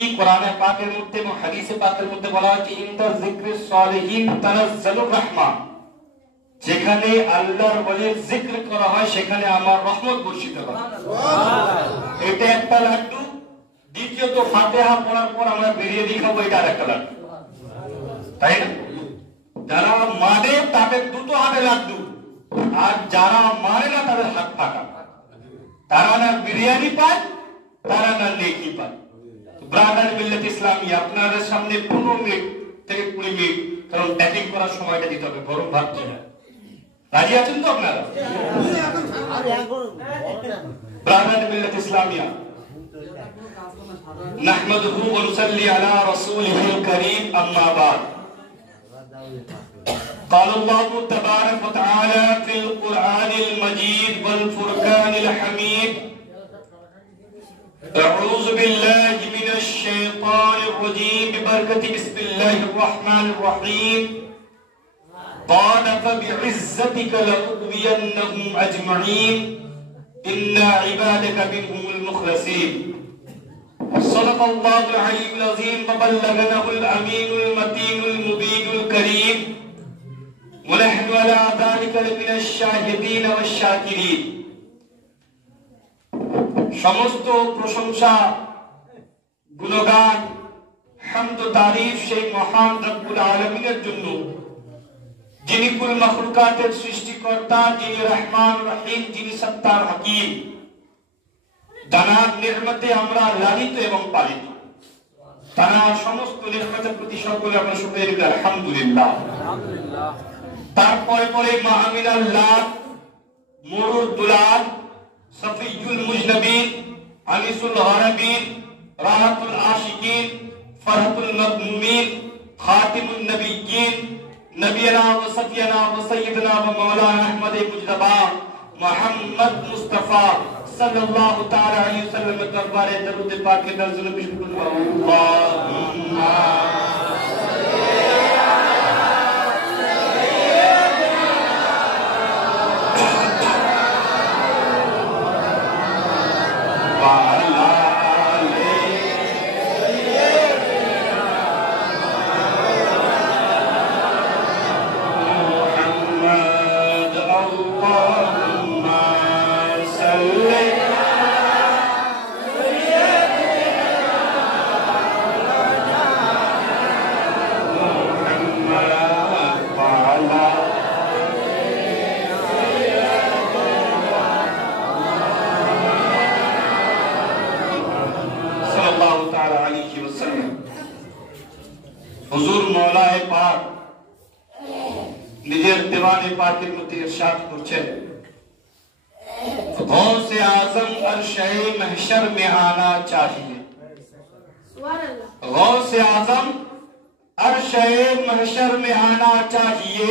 কোরআনে পাকের মধ্যে এবং হাদিসে পাকের মধ্যে বলা হয়েছে ইনদা যিকরিস সালিহিন তানাজ্জালুর রাহমা, যেখানে আল্লাহর ওলির জিকির করা হয় সেখানে আমার রহমত বর্ষিত হয়। সুবহানাল্লাহ। এটা একটা লাড্ডু। দ্বিতীয়ত ফাতিহা পড়ার পর আমরা বিরিয়ানি খাবো, এটা আরেকটা লাড্ডু, তাই না? যারা মানে তাদের দুটো হাতে লাড্ডু, আর যারা মানে না তাদের হাত ফাঁকা। তারা না বিরিয়ানি পায়, তারা না নেকি পায়। ব্রাদার মিল্লাত ইসলামিয়া আপনাদের সামনে 15 মিনিট থেকে 20 মিনিট, কারণ প্যাকিং করার সময়টা দিতে হবে, গরম ভাত কিনা। রাজি আছেন তো আপনারা? ব্রাদার মিল্লাত ইসলামিয়া নাহমাদুহু ওয়া নুসাল্লি আলা রাসূলিহিল কারীম, আম্মা বা'দ। قال الله تبارك وتعالى في القرآن المجيد والفرقان الحميد: أعوذ بالله من الشيطان الرجيم ببركة بسم الله الرحمن الرحيم. قال فبعزتك لأغوينهم أجمعين إلا عبادك منهم المخلصين. صدق الله العلي العظيم وبلغنا الأمين المتين المبين الكريم ونحن على ذلك من الشاهدين والشاكرين. সমস্ত প্রশংসা, গুণগান, হামদ ও তারিফ সেই মহান রব্বুল আলামিনের জন্য, যিনি কুল মাখলুকাতের সৃষ্টিকর্তা, যিনি রহমান রহিম, যিনি সত্তার হাকিম। জানার নিয়ামতে আমরা লালিত এবং পালিত। তারা সমস্ত নিয়ামতের প্রতি সকলে আমরা শুকরিয়া করি আলহামদুলিল্লাহ। তারপরে পরে মাহমিনাল্লাহ, মুরুদ দুলাল, সফিউল মুজনবিন, আনিসুল গরাবিন, রাহাতুল আশিকিন, ফরহাতুল মাদমুমিন, খাতিমুন নবিয়্যিন, নবিয়না ওয়া সফিয়ানা ওয়া সাইয়্যিদনা ওয়া মাওলানা আহমদ মুজতবা মুহাম্মদ মুস্তাফা সাল্লাল্লাহু তাআলা আলাইহি ওয়াসাল্লাম দরবারে দরুদ পাক কে নজর পেশ করুন। আল্লাহুম্মা হুজুর মওলায়ে পাক নিজের দেওয়ানে পাকের মধ্যে ইরশাদ করছেন, গৌসে আজম আরশে महशर में आना चाहिए। गौसे आजम अरशे महशर में आना चाहिए,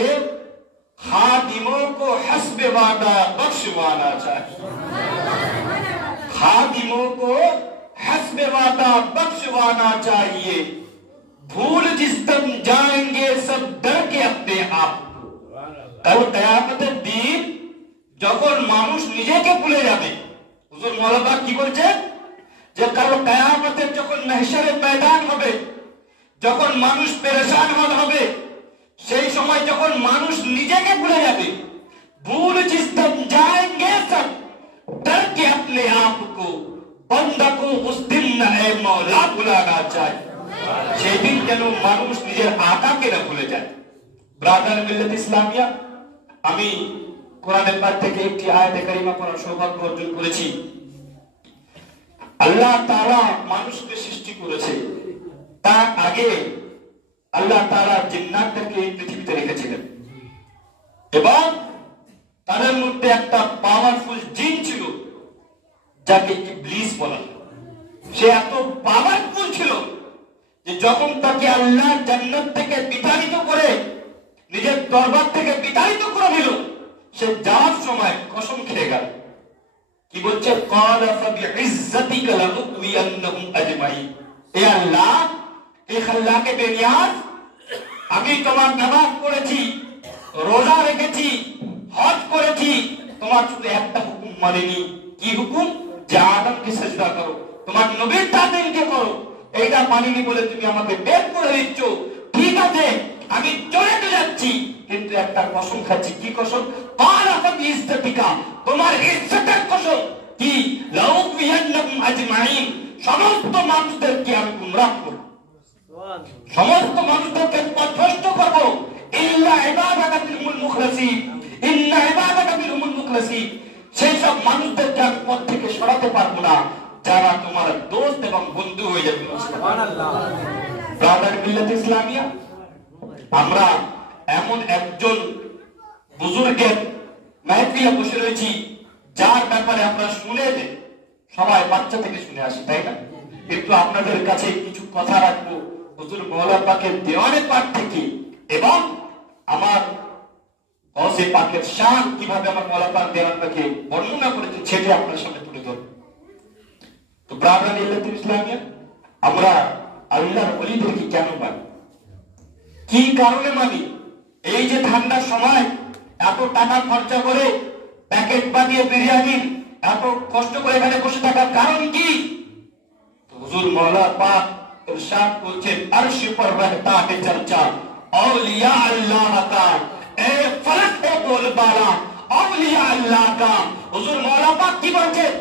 खादिमों को हस्ब वादा बख्शवाना चाहिए। खादिमों को हस्ब वादा बख्शवाना चाहिए, भूल जिस तक जाएंगे सब डर के अपने आप। कल कियामतेर दिन যখন মানুষ নিজেকে ভুলে যাবে, হুজুর মওলানা কি বলছেন যে কাল কিয়ামতের যখন মাহশারের ময়দান হবে, যখন মানুষ পেরেশান হবে, সেই সময় যখন মানুষ নিজেকে ভুলে যাবে, ভুল जिस तक जाएंगे सब डर के अपने आप को, बंदा को उस दिन न ए मौला भुलाना चाहिए। সেই দিন যেন মানুষ নিজের আকাকে না ভুলে যায়। ব্রাদার মিল্লাত ইসলামিয়া, আমি কোরআনের পাক থেকে একটি আয়াতে কারিমা পড়ার সৌভাগ্য অর্জন করেছি। আল্লাহ তাআলা মানুষকে সৃষ্টি করেছে, তার আগে আল্লাহ তাআলা জিন্নাতকে এই পৃথিবীতে রেখেছিলেন এবং তাদের মধ্যে একটা পাওয়ারফুল জিন ছিল যাকে ইবলিস বলা হয়। সে এত পাওয়ারফুল ছিল যে যখন তাকে আল্লাহ জান্নাত থেকে বিতাড়িত করে নিজের দরবার থেকে বিতাড়িত করে দিল, সে যাওয়ার সময় কসম খেয়ে গেল। কি বলছে? ক্বালা ফাবিইজ্জাতিকা লাউগওয়িয়ান্নাহুম আজমাইন। হে আল্লাহ, হে খাল্লাকে বেনিয়াজ, আমি তোমার নামাজ পড়েছি, রোজা রেখেছি, হজ করেছি, তোমার শুধু একটা হুকুম মানিনি। কি হুকুম? যে আদমকে সিজদা করো, তোমার নবীর তাজিমকে করো, এইটা মানিনি বলে তুমি আমাকে বের করে দিচ্ছ, ঠিক আছে আমি চলে যাচ্ছি, কিন্তু একটা কসম খাচ্ছি। কি কসম? তোমার ইজ্জতের কসম। কি? সমস্ত মানুষদেরকে আমি গুমরাহ করব, সমস্ত মানুষদেরকে পথভ্রষ্ট করব। ইল্লা ইবাদাকা মিনহুল মুখলাসিন, ইন্না ইবাদাকা মিনহুল মুখলাসিন। সেই সব মানুষদেরকে আমি পথ থেকে সরাতে পারবো না যারা তোমার দোস্ত এবং বন্ধু হয়ে যাবে। সুবহানাল্লাহ। ব্রাদার মিল্লাত ইসলামিয়া, আমরা এমন একজন বুজুর্গের মাহফিলে বসে রয়েছি যার ব্যাপারে আমরা শুনে যে সবাই বাচ্চা থেকে শুনে আসি, তাই না? কিন্তু আপনাদের কাছে কিছু কথা রাখবো হুজুর মওলানা পাকের দেওয়ানে পাক থেকে, এবং আমার গৌসে পাকের শান কিভাবে আমার মওলানা পাক দেওয়ানে পাকে বর্ণনা করেছে সেটা আপনার সামনে তুলে ধরব। তো ব্রাদার মিল্লাত ইসলামিয়া, আমরা আল্লাহর ওলিদেরকে কেন মানি, কি কারণে মানি? এই যে ঠান্ডার সময় এত টাকা খরচা করে প্যাকেট বানিয়ে বিরিয়ানি এত কষ্ট করে এখানে বসে থাকার কারণ কি? হুজুর মওলানা পাক ইরশাদ করছেন, আরশ पर रहता है चर्चा औलिया अल्लाह का, ए फलक है बोलबाला औलिया अल्लाह का। হুজুর মওলানা পাক কি বলছেন?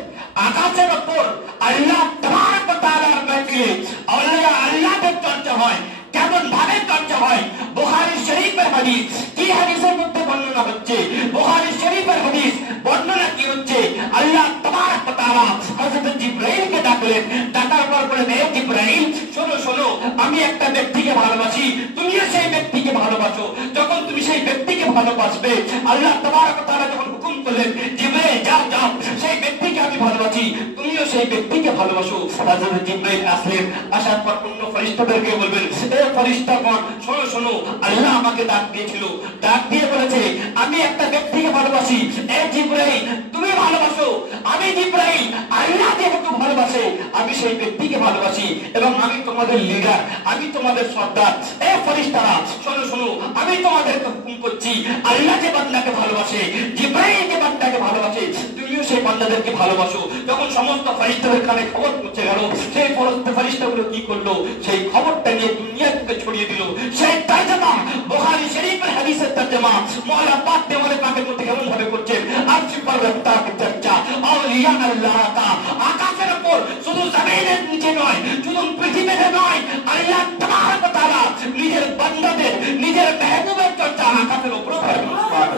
আকাশের উপর আল্লাহ তাবারক ওয়া তাআলার মাহফিলে আউলিয়া আল্লাহর চর্চা হয়। কেমন ভাবে চর্চা হয়? বুখারী শরীফের হাদিস। কি হাদিসের মধ্যে বর্ণনা হচ্ছে? বুখারী শরীফের হাদিস। বর্ণনা কি হচ্ছে? আল্লাহ তাবারক ওয়া তাআলা হযরত জিবরাইলকে ডাকলেন, ডাকার পর বললেন, হে জিবরাইল শোনো শোনো, আমি একটা ব্যক্তিকে ভালোবাসি, তুমিও সেই ব্যক্তিকে ভালোবাসো। যখন তুমি সেই ব্যক্তিকে ভালোবাসবে, আল্লাহ তাবারক ওয়া তাআলা যখন হুকুম করলেন, জিবরাইল যাও যাও, সেই ব্যক্তিকে আমি ভালোবাসি, তুমিও সেই ব্যক্তিকে ভালোবাসো। হযরত জিবরাইল আসলেন, আসার পর অন্য ফেরেশতাদেরকে বলবেন, এ ফেরেশতাগণ শোনো শোনো, আল্লাহ আমাকে ডাক দিয়েছিল, ডাক দিয়ে বলেছে আমি একটা ব্যক্তিকে ভালোবাসি। এ জিবরাইল তুমি ভালোবাসো, আমি জিবরাইল আল্লাহ যেহেতু ভালোবাসে আমি সেই ব্যক্তিকে ভালোবাসি, এবং আমি তোমাদের লিডার, আমি তোমাদের সর্দার। এ ফেরেশতারা শোনো শোনো, আমি তোমাদেরকে হুকুম করছি, আল্লাহ যে বান্দাকে ভালোবাসে, জিবরাইল যে বান্দাকে ভালোবাসে, তুমিও সেই বান্দাদেরকে ভালোবাসো। যখন সমস্ত ফেরেশতাদের কানে খবর পৌঁছে গেল, সেই ফেরেশতাগুলো কি করলো? সেই খবরটা নিয়ে দুনিয়াকে ছড়িয়ে দিল। সেই তরজমা বুখারী শরীফের হাদিসের তরজমা মওলানা পাক দেওয়ানে পাকের মধ্যে কেমন ভাবে করছেন? আরশ पर रहता है चर्चा औलिया अल्लाह का। আকাশের উপর শুধু জমিনের নিচে নয়, শুধু পৃথিবীতে নয়, আল্লাহ তাবারক ওয়া তাআলা নিজের বান্দাদের, নিজের মেহবুবের চর্চা আকাশের উপর করে।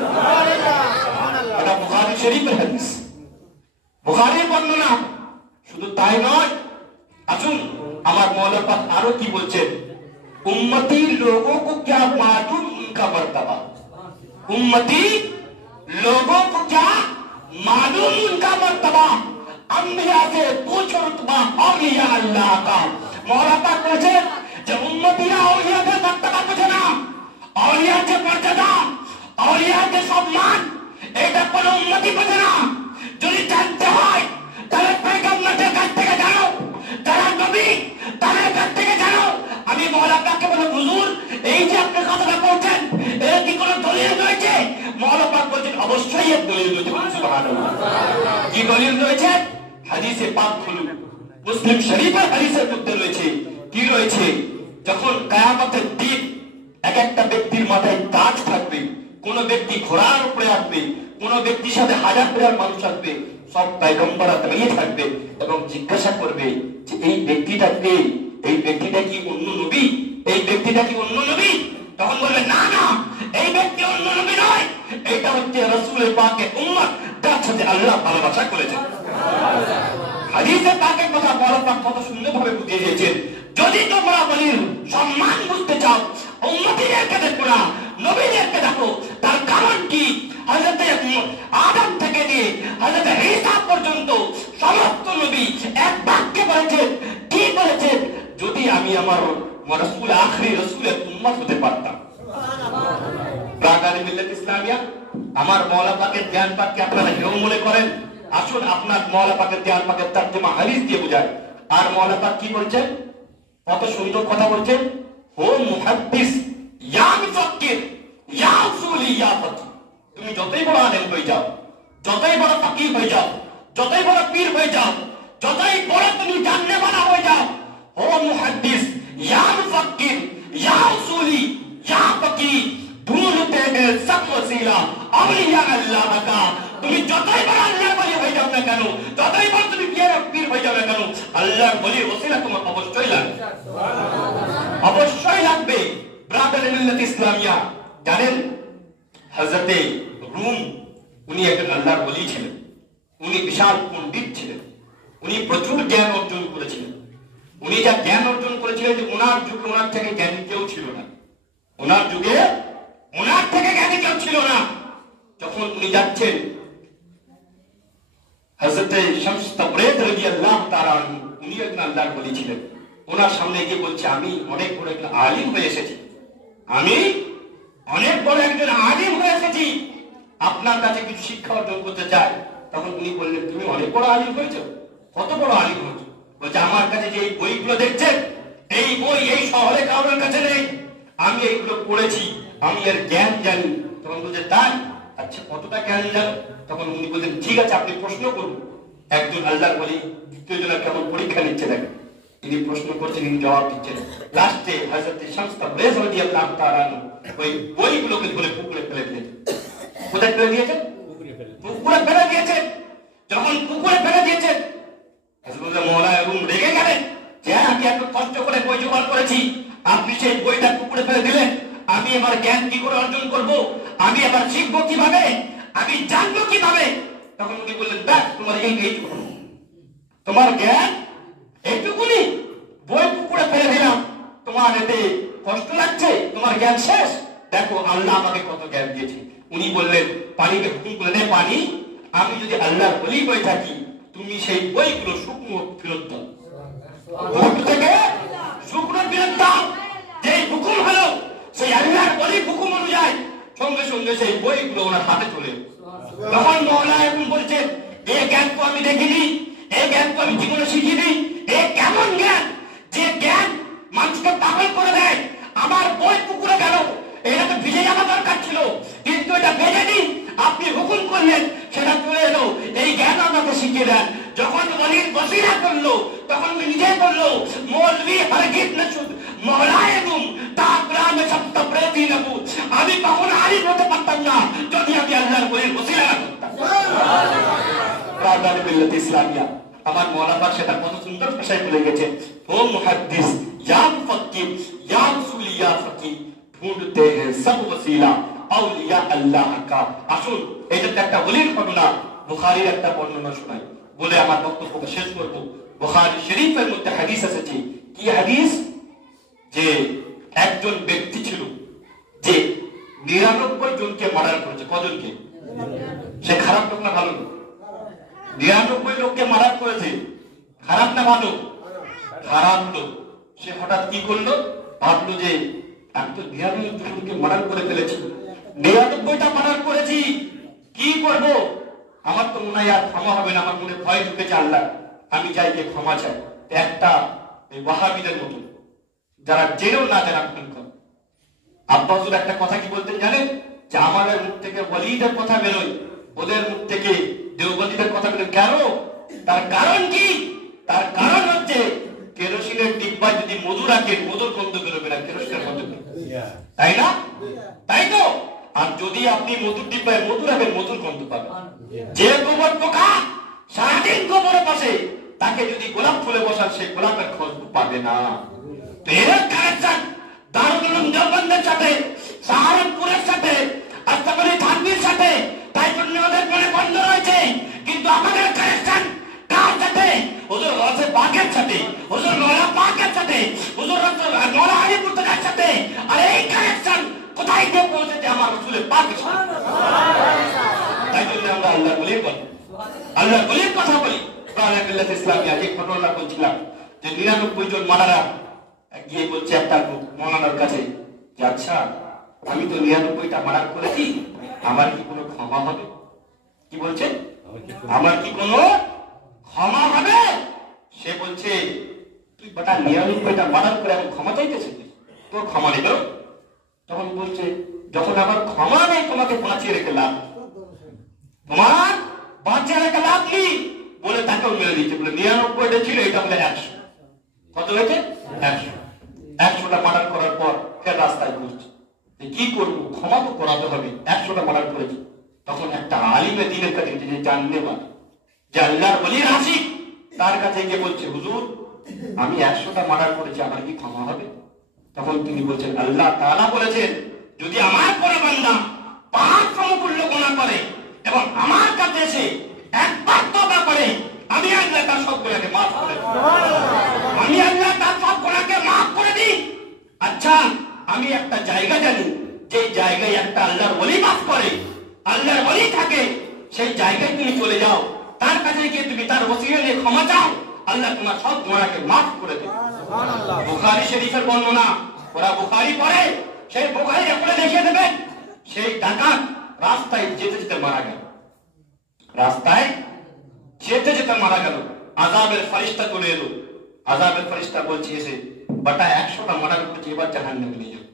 সুবহানাল্লাহ। এটা বুখারী শরীফের হাদিস, বুখারীর বর্ণনা। শুধু তাই নয়, আসুন আমার মওলানা পাক আরো কি বলছেন? उम्मती लोगों को क्या मालूम उनका मर्तबा, उम्मती लोगों को क्या मालूम उनका मर्तबा, अंबिया से पूछो रुतबा औलिया अल्लाह का। मौला पाक बोले जब उम्मतिया औलिया के मर्तबा बुझे ना, औलिया के मर्यादा, औलिया के सम्मान, এটা কোন উম্মতি বুঝে না। যদি জানতে হয় তাহলে পয়গম্বরের কাছ থেকে জানো, যারা নবী তাদের কাছ থেকে জানো। আমি মওলানা পাককে বলে, হুজুর এই যে আপনি কথাটা বলছেন এর কি কোনো দলিল রয়েছে? মওলানা পাক বলেন, অবশ্যই এর দলিল রয়েছে। সুবহানাল্লাহ। কি দলিল রয়েছে? হাদিসে পাক খুলুন, মুসলিম শরীফের হাদিসের মধ্যে রয়েছে। কি রয়েছে? যখন কিয়ামতের দিন এক একটা ব্যক্তির মাথায় তাজ থাকবে, কোন ব্যক্তি ঘোড়ার উপরে আসবে, কোন ব্যক্তির সাথে হাজার হাজার মানুষ আসবে, সব পয়গম্বররা দাঁড়িয়ে থাকবে এবং জিজ্ঞাসা করবে যে এই ব্যক্তিটা কে? এই ব্যক্তিটা কি অন্য নবী? এই ব্যক্তিটা কি অন্য নবী? তখন বলবে না না, এই ব্যক্তি অন্য নবী নয়, এটা হচ্ছে রাসূল পাকের উম্মত, যার সাথে আল্লাহ ভালোবাসা করেছেন। হাদিসে পাকের কথা বলা পাক কত সুন্দরভাবে বুঝিয়ে দিয়েছেন। যদি তোমরা বলির সম্মান বুঝতে চাও, উম্মতিদেরকে দেখো না, নবীদেরকে দেখো। তার কারণ কি? হযরত আদম থেকে নিয়ে হযরত ঈসা পর্যন্ত সমস্ত নবী এক বাক্যে বলেছেন। কি বলেছেন? যদি আমি আমার রাসূল আখরি রাসূলের উম্মত হতে পারতাম। ব্রাদার মিল্লাত ইসলামিয়া, আমার মওলানা পাকের জ্ঞান পাককে আপনারা কেউ মনে করেন? আসুন আপনার মওলানা পাকের জ্ঞান পাকের তরজমা হাদিস দিয়ে বুঝায়। আর মওলানা পাক কি বলছেন? কত সুন্দর কথা বলছেন। ও মুহাদ্দিস ইয়া মুফাক্কির ইয়া উসুলি ইয়া ফাকি, তুমি যতই বড় আলেম হয়ে যাও, যতই বড় ফাকিহ হয়ে যাও, যতই বড় পীর হয়ে যাও, যতই বড় তুমি জাননেওয়ালা হয়ে যাও, ओ मुहद्दिस, या मुफक्किर, या उसूली, या फकीह, ढूंढते हैं सब वसीला औलिया अल्लाह का। তুমি যতই বড় আল্লাহর ওলি হয়ে যাও না কেন, যতই বড় তুমি পীর হয়ে যাও না কেন, আল্লাহর ওলির ওসিলা তোমার অবশ্যই লাগবে, অবশ্যই লাগবে। ব্রাদার মিল্লাত ইসলামিয়া, জানেন হযরতে রুম উনি একজন আল্লাহর ওলি ছিলেন, উনি বিশাল পণ্ডিত ছিলেন, উনি প্রচুর জ্ঞান অর্জন করেছিলেন। উনি যা জ্ঞান অর্জন করেছিলেন যে ওনার যুগে ওনার থেকে জ্ঞানী কেউ ছিল না, ওনার যুগে ওনার থেকে জ্ঞানী কেউ ছিল না। যখন উনি যাচ্ছেন, হযরতে শামস তাবরেজ রাদিয়াল্লাহু তাআলা আনহু উনি একজন আল্লাহর ওলি ছিলেন, ওনার সামনে গিয়ে বলছে আমি অনেক বড় একজন আলিম হয়ে এসেছি, আমি অনেক বড় একজন আলিম হয়ে এসেছি, আপনার কাছে কিছু শিক্ষা অর্জন করতে চাই। তখন উনি বললেন তুমি অনেক বড় আলিম হয়েছো? কত বড় আলিম হয়েছো? বলছে আমার কাছে যে এই বইগুলো দেখছেন, এই বই এই শহরে কারোর কাছে নেই, আমি এইগুলো পড়েছি, আমি এর জ্ঞান জানি। তখন বলছে তাই? আচ্ছা কতটা জ্ঞান জানো? তখন উনি বললেন ঠিক আছে আপনি প্রশ্ন করুন। একজন আল্লাহর ওলি দ্বিতীয় জনের কেমন পরীক্ষা নিচ্ছে দেখেন, ইনি প্রশ্ন করছেন, ইনি জবাব দিচ্ছেন। লাস্টে হযরত শামস তাবরেজ রাদিয়াল্লাহু তাআলা আনহু ওই বইগুলোকে ধরে পুকুরে ফেলে দিয়েছেন। কোথায় ফেলে দিয়েছেন? পুকুরে ফেলে দিয়েছেন। যখন পুকুরে ফেলে দিয়েছেন, হযরত মাওলানা রুম রেগে গেলেন যে আমি এত কষ্ট করে বই জোগাড় করেছি, আপনি সেই বইটা পুকুরে ফেলে দিলেন, আমি এবার জ্ঞান কি করে অর্জন করব, আমি এবার শিখবো কিভাবে, আমি জানবো কিভাবে? তখন উনি বললেন ব্যাস তোমার এইটুকু, তোমার জ্ঞান এইটুকুনি, বই পুকুরে ফেলে দিলাম, তোমার এতে কষ্ট লাগছে, তোমার জ্ঞান শেষ? দেখো আল্লাহ আমাকে কত জ্ঞান দিয়েছে। উনি বললেন পানিকে হুকুম করলেন পানি, আমি যদি আল্লাহর ওলি হয়ে থাকি তুমি সেই বইগুলো শুকনো ফেরত দাও, থেকে শুকনো ফেরত দাও। যে হুকুম হলো সেই আল্লাহর ওলির হুকুম অনুযায়ী সঙ্গে সঙ্গে সেই বইগুলো ওনার হাতে চলে। তখন মাওলানা এখন বলছেন এই জ্ঞান তো আমি দেখিনি, এই জ্ঞান তো আমি জীবনে শিখিনি, এই কেমন জ্ঞান যে জ্ঞান মানুষকে পাগল করে দেয়। আমার বই পুকুরে গেল, এটা তো ভিজে যাওয়া দরকার ছিল, কিন্তু এটা ভেজেনি, আপনি হুকুম করলেন সেটা চলে এলো। এই জ্ঞান আমাকে শিখিয়ে দেন। যখন ওলির বসিরা করলো তখন নিজে বললো মৌলভী হরগিজ নসুদ মওলায়ে রুম তাকরাম সব তবরেজি নবুদ, আমি কখনো আলিম হতে পারতাম না যদি আমি আল্লাহর ওলির বসিরা না করতাম। ব্রাদার মিল্লাত ইসলামিয়া, আমার মাওলানা সেটা কত সুন্দর ভাষায় বলে গেছে, ও মুহাদ্দিস, ইয়া মুফাক্কির, ইয়া উসুলি, ইয়া ফকিহ, ढूंढते हैं सब वसीला औलिया अल्लाह का। আসুন এটা একটা ওলির ঘটনা, বুখারীর একটা বর্ণনা শোনাই বলে আমার বক্তব্য শেষ করব। বুখারী শরীফের মধ্যে হাদিস আছে, কি হাদিস? যে একজন ব্যক্তি ছিল যে 99 জনকে মার্ডার করেছে। কজনকে? সে খারাপ লোক না ভালো লোক? 99 লোককে মার্ডার করেছে, খারাপ না ভালো? খারাপ লোক। সে হঠাৎ কি করলো, ভাবলো যে আমি তো 99 জনকে মার্ডার করে ফেলেছি, 99টা মার্ডার করেছি, কি করব? আমার তো মনে হয় আর ক্ষমা হবে না, আমার মনে ভয় ঢুকেছে আল্লাহ, আমি যাই গিয়ে ক্ষমা চাই। একটা ওয়াহাবিদের মতো যারা জেনেও না জানা আব্বা হুজুর একটা কথা কি বলতেন জানেন? যে আমাদের মুখ থেকে ওয়ালিদের কথা বেরোয়, ওদের মুখ থেকে দেওবন্দীদের কথা বেরোয়। কেন? তার কারণ কি? তার কারণ হচ্ছে কেরোসিনের ডিব্বায় যদি মধু রাখেন, মধুর গন্ধ বেরোবে না, কেরোসিনের গন্ধ বেরোবে, তাই না? তাই তো। আর যদি আপনি মধুর ডিব্বায় মধু রাখেন, মধুর গন্ধ পাবেন। যে গোবর পোকা সারাদিন গোবরে বসে, তাকে যদি গোলাপ ফুলে বসান, সে গোলাপের খুশবু পাবে না। তো এর কানেকশন দারুল উলুম দেওবন্দের সাথে, সাহারানপুরের সাথে, আস্তাবলী থানভীর সাথে, তাই জন্য ওদের মনে বন্ধ রয়েছে। কিন্তু আমাদের কানেকশন কার সাথে? হুজুর গৌসে পাকের সাথে, হুজুর মওলানা পাকের সাথে, হুজুর মওলানা আলী মুর্তজার সাথে। আর এই কানেকশন কোথায় গিয়ে পৌঁছেছে? আমার রাসূলের পাকের সাথে। তাই জন্য আমরা আল্লাহর ওলির বলি, আল্লাহর ওলির কথা বলি। ব্রাদার মিল্লাত ইসলামিয়া যে ঘটনা বলছিলাম, যে 99 জন মারারা গিয়ে বলছে একটা মওলানার কাছে যে আচ্ছা আমি তো 99টা মার্ডার করেছি, আমার কি কোনো ক্ষমা হবে? কি বলছে? আমার কি কোনো ক্ষমা হবে? সে বলছে তুই বেটা 99টা মার্ডার করে এখন ক্ষমা চাইতেছিস, তোর ক্ষমা নেবে? তখন বলছে যখন আমার ক্ষমা নেই তোমাকে বাঁচিয়ে রেখে লাভ, তোমার বাঁচিয়ে রেখে লাভ নেই বলে তাকেও মেরে দিচ্ছে। বলে 99টা ছিল, এটা বলে 100। কত হয়েছে? 100। 100টা মার্ডার করার পর ফের রাস্তায় ঘুরছে, কি করবো, ক্ষমা তো করাতে হবে, 100টা মার্ডার করেছে। তখন একটা আলিমে দিনের কাছে যে জানলে যে আল্লাহর ওলির আশিক, তার কাছে গিয়ে বলছে, হুজুর আমি 100টা মার্ডার করেছি, আমার কি ক্ষমা হবে? তখন তিনি বলছেন, আল্লাহ তাআলা বলেছেন যদি আমার পরে বান্দা পাহাড় সমতুল্য গুনাহ করে এবং আমার কাছে এসে একবার তওবা করে, আমি আল্লাহ তার সব গুনাহকে মাফ করে দিই। আমি আল্লাহ তার সব গুনাহকে মাফ করে দিই। আচ্ছা, আমি একটা জায়গা জানি, যে জায়গায় একটা আল্লাহর ওলি বাস করে, আল্লাহর ওলি থাকে, সেই জায়গায় তুমি চলে যাও, তার কাছে গিয়ে তুমি তার ওসিলা নিয়ে ক্ষমা চাও, আল্লাহ তোমার সব গুনাহকে মাফ করে দেবে। বুখারী শরীফের বর্ণনা, ওরা বুখারী পড়ে, সেই বুখারী পড়ে দেখিয়ে দেবে, সেই ডাকাত রাস্তায় যেতে যেতে মারা গেল। রাস্তায় যেতে যেতে মারা গেল। আযাবের ফেরেশতা চলে এলো। আযাবের ফেরেশতা বলছে এসে, বাটা 100টা মার্ডার করেছে, এবার জাহান্নামে নিয়ে যাও।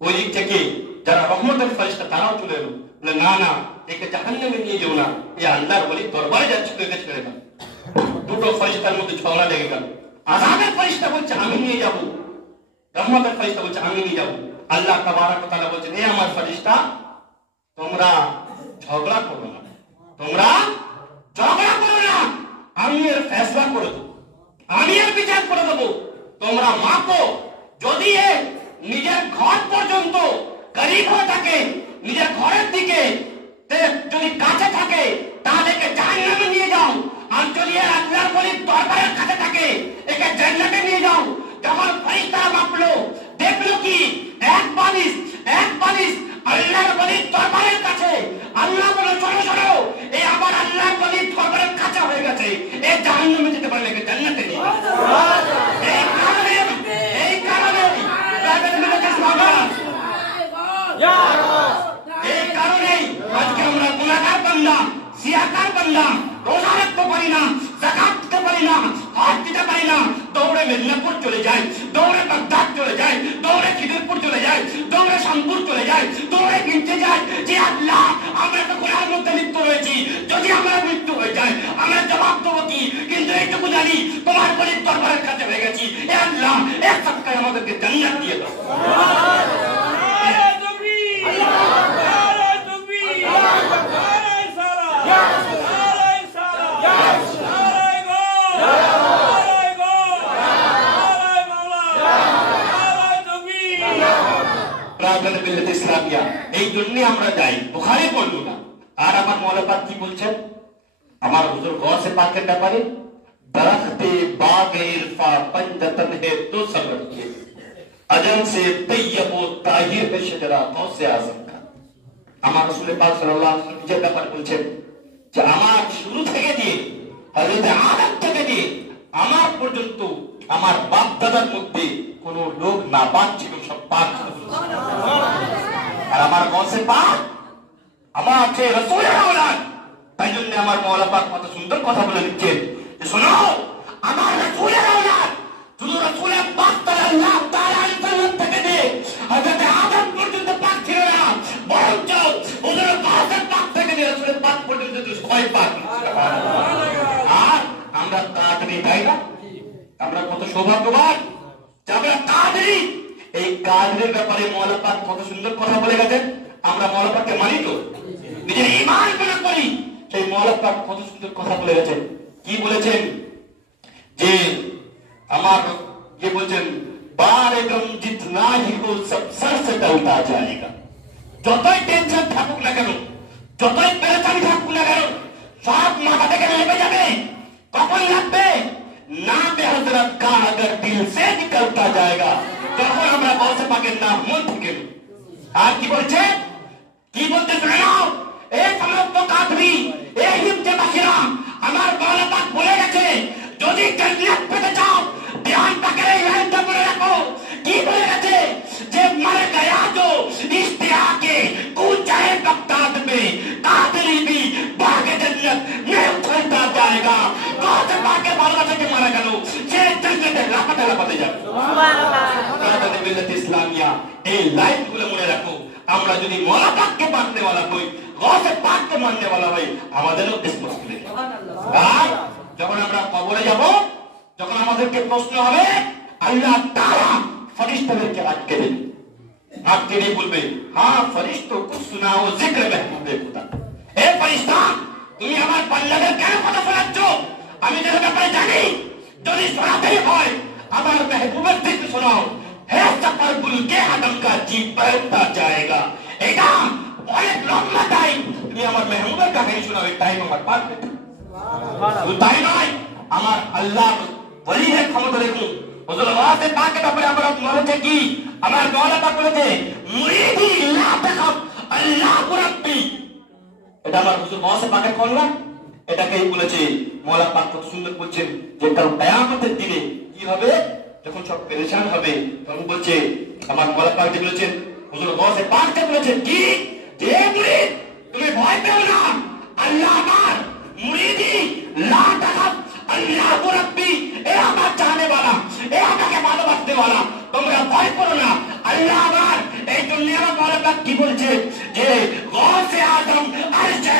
ওই দিক থেকে যারা রহমতের ফেরেশতা তারাও চলে এলো, বলে না না, একে জাহান্নামে নিয়ে যাও না, এই আল্লাহর ওলি দরবারে যাচ্ছে, একে ছেড়ে দাও। দুটো ফেরেশতার মধ্যে ঝগড়া লেগে গেল। আযাবের ফেরেশতা বলছে আমি নিয়ে যাব, রহমতের ফেরেশতা বলছে আমি নিয়ে যাব। আল্লাহ তাবারক ওয়া তাআলা বলছেন, এই আমার ফেরেশতা, তোমরা ঝগড়া করো না, তোমরা ঝগড়া করো না, আমি এর ফয়সালা করে দেব, আমি এর বিচার করে দেব। তোমরা মাপো, যদি এ নিজের ঘর পর্যন্ত গরীব হয়ে থাকে, নিজের ঘরের দিকে যদি কাছে থাকে, তাহলে একে জাহান্নামে নিয়ে যাও। আর যদি এ আল্লাহর ওলির দরবারের কাছে থাকে, একে জান্নাতে নিয়ে যাও। যখন ফেরেশতারা মাপলো, দেখলো কি এক বালিশ আল্লাহর ওলির দরবারের কাছে। আল্লাহ বলে, শোনো শোনো, এই আমার আল্লাহর ওলির দরবারের কাছে হয়ে গেছে, এ জাহান্নামে যেতে পারবে, একে জান্নাতে নিয়ে যাও। এই কারণে আজকে আমরা গুনাহগার বান্দা, সিয়াকার বান্দা, রোজা রাখতে পারি না, যাকাত দিতে পারি না, হজ দিতে পারি না, দৌড়ে মেদিনীপুর চলে যায়, দৌড়ে বাগদাদ চলে যায়, দৌড়ে খিদিরপুর চলে যায়, দৌড়ে শামপুর চলে যায়, দৌড়ে কিনতে যায় যে আল্লাহ আমরা তো গুনাহের মধ্যে লিপ্ত রয়েছি, যদি আমার মৃত্যু হয়ে যায় আমরা জবাব দেবো কি? কিন্তু এইটুকু জানি তোমার ওলির দরবারের কাছে হয়ে গেছি, এ আল্লাহ এক সপ্তাহে আমাদেরকে জান্নাত দিয়ে দাও। ইসলামিয়া, এই জন্য আমরা যাই, বুখারী বললো না। আর আমার মৌলা পাক কি বলছেন, আমার হুজুর গৌসে পাকের ব্যাপারে, দরখতে বাগে ইরফা पंजतन है तो सबर किए अजल से तैयब व ताहिर है शजरा गौसे आजम का। আমার রাসূল পাক সাল্লাল্লাহু আলাইহি ওয়াসাল্লাম নিজের ব্যাপারে বলছেন যে আমার শুরু থেকে দিয়ে হযরত আদম থেকে দিয়ে আমার পর্যন্ত আমার বাপ দাদার মধ্যে কোন লোক না পাক ছিল, সব পাক ছিল। আর আমার গৌসে পাক আমার যে রাসূলের আওলাদ, তাই জন্য আমার মওলা পাক কত সুন্দর কথা বলে দিচ্ছেন, শোনো আমার রাসূলের আওলাদ শুধু রাসূলের পাক সাল্লাল্লাহু আলাইহি ওয়াসাল্লাম থেকে দিয়ে হযরত আদম পর্যন্ত পাক ছিল না, বরঞ্চ ওদের গৌসে পাক থেকে দিয়ে রাসূলের পাক পর্যন্ত সবাই পাক। আর আমরা কাদরি, তাই না? আমরা কত সৌভাগ্যবান যে আমরা কাদরি। এই কাদরির ব্যাপারে মওলা পাক কত সুন্দর কথা বলে গেছেন। আমরা মওলা পাককে মানি তো, নিজের ঈমান মনে করি, সেই মওলা পাক কত সুন্দর কথা বলে গেছেন। কি বলেছেন যে আমার ये বলছেন, বারে গম জিতনা হি वो सब सर से टलता जाएगा। যতই টেনশন থাকুক না কেন, যতই পেরেশানি থাকুক না কেন, সব মাথা থেকে নেমে যাবে। কখন লাগবে? নাম হযরত का अगर दिल से निकलता जाएगा, যখন আমরা গৌসে পাকের নাম মন থেকে। আর কি বলছে, কি বলতে শুনে নাও, এই সমস্ত কাদরি, এই হিমতে বাকিরা, আমার মওলা পাক বলে গেছে যদি জান্নাত পেতে চাও ধ্যান পাকের এই লাইনটা মনে রাখো। কি বলে গেছে যে মর গয়া जो इश्तिया के ऊंचाए बगदाद में कादरी भी बागे जन्नत में उतरता जाएगा। गौसे पाके ভালোবাসা কে মারা গেল, সে জান্নাতে লাফাতে লাফাতে যাবে। সুবহানাল্লাহ। মিল্লাত ইসলামিয়া, এই লাইনগুলো মনে রাখো। আমরা যদি মওলা পাককে মানতে वाला হই, গৌসে পাককে মানতে वाला হই, আমাদেরও কিসমত খুলে যাবে। আর যখন আমরা কবরে যাব, যখন আমাদেরকে প্রশ্ন হবে, আল্লাহ তাআলা ফেরেশতাদেরকে আটকে দেবে, আটকে দিয়ে বলবে, হ্যাঁ ফেরেশতা কুছ সুনাও জিক্র মেহবুবে খুদা। এ ফেরেশতা, তুমি আমার বান্দাদের কেন কথা শোনাচ্ছ? আমি যার ব্যাপারে জানি, যদি শোনাতেই হয় আমার মেহবুবের জিক্র শোনাও। হে সফর বুলকে আদম কা জি बढ़ता जाएगा। এটা অনেক লম্বা টাইম, তুমি আমার মেহবুবের কাহিনী শোনাও, এই টাইম আমার পার হয়ে যাবে। তাই নয়, আমার আল্লাহ ওলিদের ক্ষমতা দেখুন। হুজুর ওয়াসে পাকের ব্যাপারে আমরা বলেছে কি, আমার মওলা পাক বলেছে মুরিদি লা তাখাফ আল্লাহু রাব্বি। এটা আমার হুজুর ওয়াসে পাকের কথা, এটাকেই বলেছে মওলা পাক। কত সুন্দর বলছেন যে কাল কিয়ামতের দিনে কি হবে, যখন সব পেরেশান হবে, তখন বলছে আমার মওলা পাক যে বলেছেন, হুজুর ওয়াসে পাককে বলেছেন কি, যে মুরিদ তুমি ভয় পেও না, আল্লাহ আমার মুরিদি লা তাখাফ আল্লাহু রাব্বি। এ আমার চাহনে वाला, এ আমাকে ভালোবাসতে वाला, তোমরা ভয় করো না, আল্লাহ আমার। এই জন্য আমার মওলা পাক কি বলছে যে গৌসে আজম আরশে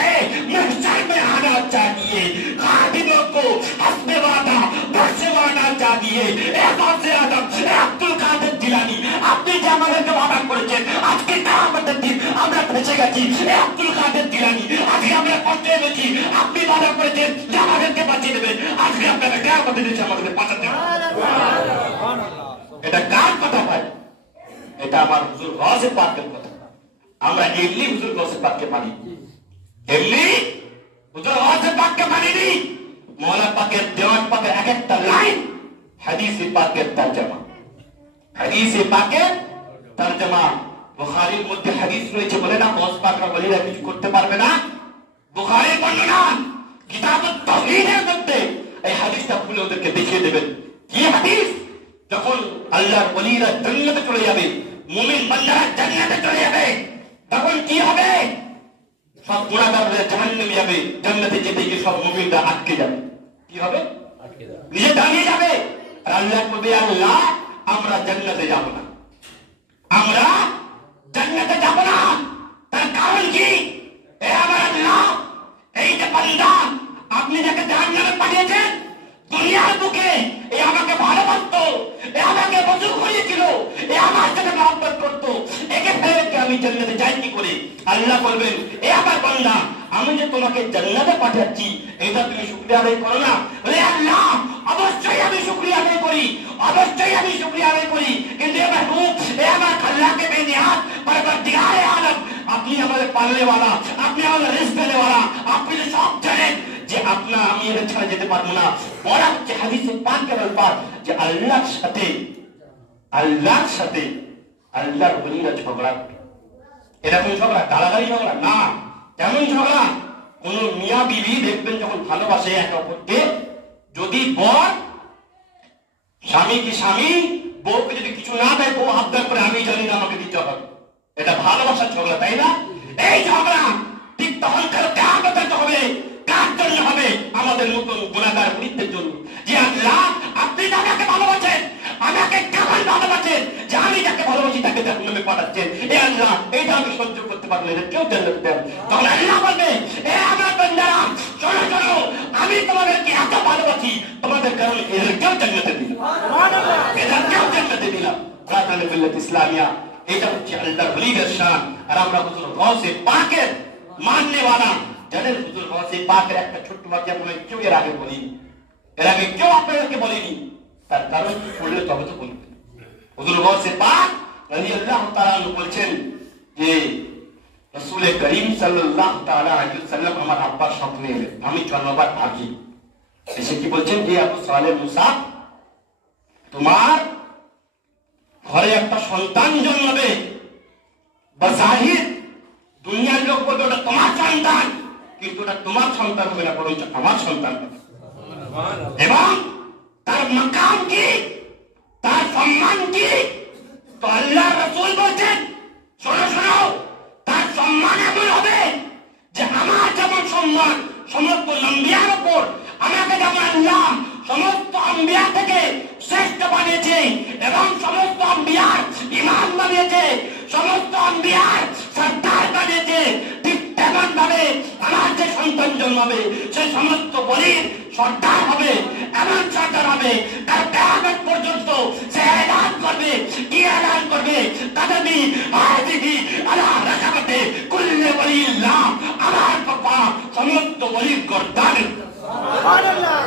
महशर में आना चाहिए, खादिमों को हस्बे वादा बख्शे वादा चाहिए। ए गौसे आजम, ए আব্দুল কাদের জিলানী, আপনি যে আমাদেরকে ওয়াদা করেছেন আজকে কিয়ামতের দিন আমরা ফেসে গেছি। এ আব্দুল কাদের জিলানী, আজকে আমরা কষ্টে রয়েছি, আপনি ওয়াদা করেছেন যে আমাদেরকে বাঁচিয়ে দেবেন, আজকে আপনারা কিয়ামতের দিন আমাদেরকে বাঁচাতে হবে। এটা কার কথা ভাই? এটা আমার হুজুর গৌসে পাকের কথা। আমরা এমনি হুজুর গৌসে পাককে মানি, এমনি হুজুর গৌসে পাককে মানিনি। মওলা পাকের দেওয়ান পাকের এক একটা লাইন হাদিসে পাকের তরজমা, হাদিসে পাকের তরজমা। বুখারীর মধ্যে হাদিস রয়েছে, বলে না গৌস পাকরা ওলিরা কিছু করতে পারবে না। বুখারীর বর্ণনা কিতাবুত তাওহীদের মধ্যে এই হাদিসটা খুলে ওদেরকে দেখিয়ে দেবেন। কি হাদিস? যখন আল্লাহর ওলিরা জান্নাতে চলে যাবে, মুমিন বান্দারা জান্নাতে চলে যাবে, তখন কি হবে? সব গুনাহগাররা জাহান্নামে যাবে, জান্নাতে যেতে গিয়ে সব মুমিনরা আটকে যাবে। কি হবে? নিজে দাঁড়িয়ে যাবে, আর আল্লাহ বলবে, আল্লাহ আমরা জান্নাতে যাব না, আমরা জান্নাতে যাব না। তার কারণ কি? এ আমার আল্লাহ, এই যে বান্দা আপনি যাকে জাহান্নামে পাঠিয়েছেন, দুনিয়ার বুকে এ আমাকে ভালোবাসতো, এ আমাকে বজু করিয়েছিল, এ আমার সাথে মহব্বত করতো, একে ফেলে আমি জান্নাতে যাই কি করে? আল্লাহ বলবেন, এ আমার বান্দা, আমি যে তোমাকে জান্নাতে পাঠাচ্ছি এটা তুমি শুকরিয়া আদায় করো না? বলে আল্লাহ অবশ্যই আমি শুকরিয়া আদায় করি, অবশ্যই আমি শুকরিয়া আদায় করি, কিন্তু এ মাহবুব, এ আমার আল্লাহকে বেনিয়াত পরবর্তীগারে আলম, আপনি আমাদের পালনে वाला, আপনি আমাদের রিজক দেনে वाला, আপনি তো সব জানেন যে আপনা আমি এর ছাড়া যেতে পারবো না। বলা হচ্ছে হাদিসে পাকের আলফাজ যে আল্লাহর সাথে আল্লাহর ওলিরা ঝগড়া, এরকম ঝগড়া গালাগালি ঝগড়া না। কেমন ঝগড়া? কোন মিয়া বিবি দেখবেন যখন ভালোবাসে একে অপরকে, যদি বর স্বামী কি স্বামী বউকে যদি কিছু না দেয়, বউ আবদার করে আমি জানি না আমাকে দিতে হবে, এটা ভালোবাসার ঝগড়া, তাই না? এই ঝগড়া ঠিক তখন কিয়ামতের হবে, কার জন্য হবে? আমাদের নতুন গুনাহগার মুরিদদের জন্য। যে আল্লাহ আপনি আমাকে ভালোবাসেন, আমাকে কেমন ভালোবাসেন যে আমি যাকে ভালোবাসি তাকে জাহান্নামে পাঠাচ্ছেন। এ আল্লাহ, এটা আমি সহ্য করতে পারবো না, কেউ জান্নাত দেন। তখন আল্লাহ বলবে, এ আমার বান্দারা শোনো শোনো, আমি তোমাদেরকে এত ভালোবাসি, তোমাদের কারণে এদেরকেও জান্নাতে দিলাম, এদেরকেও জান্নাতে দিলাম। রাতানে মিল্লাত ইসলামিয়া, এটা হচ্ছে আল্লাহর ওলিদের শান। আর আমরা হুজুর গৌসে পাকের মাননে वाला, জানেন হুজুর গৌসে পাকের একটা ছোট্ট বাক্য বলে কেউ এর আগে বলিনি, এর আগে কেউ আপনাদেরকে বলেনি। তার কারণ কি পড়লে তবে তো বলবেন। হুজুর গৌসে পাক রাদিয়াল্লাহু তাআলা বলছেন যে রাসূল করিম সাল্লাল্লাহু তাআলা আলাইহি ওয়াসাল্লাম আমার আব্বার স্বপ্নে এলেন, আমি জন্মবার আগে এসে কি বলছেন যে আবু সালেহ মুসা, তোমার ঘরে একটা সন্তান জন্মাবে, বাজাহির দুনিয়ার লোক বলবে ওটা তোমার সন্তান, কিন্তু ওটা তোমার সন্তান হবে না, বরঞ্চ আমার সন্তান হবে। এবং তার মাকাম কি, তার সম্মান কি? তো আল্লাহ রাসূল বলছেন, শোনো শোনো, তার সম্মান এমন হবে যে আমার যেমন সম্মান সমস্ত আম্বিয়ার উপর, আমাকে যেমন আল্লাহ সমস্ত আম্বিয়া থেকে শ্রেষ্ঠ বানিয়েছে এবং সমস্ত আম্বিয়ার ইমাম বানিয়েছে, সমস্ত আম্বিয়ার সরদার বানিয়েছে, ঠিক এমন ভাবে আমার যে সন্তান জন্মাবে সে সমস্ত বলির সর্দার হবে, এমন সর্দার হবে তার কিয়ামত পর্যন্ত সে এলান করবে, কি এলান করবে, কাদামি হাযিহি আলা রাকাবাতে কুল্লি ওয়ালিল্লাহ, আমার বাবা সমস্ত বলির গর্দান, সুবহানাল্লাহ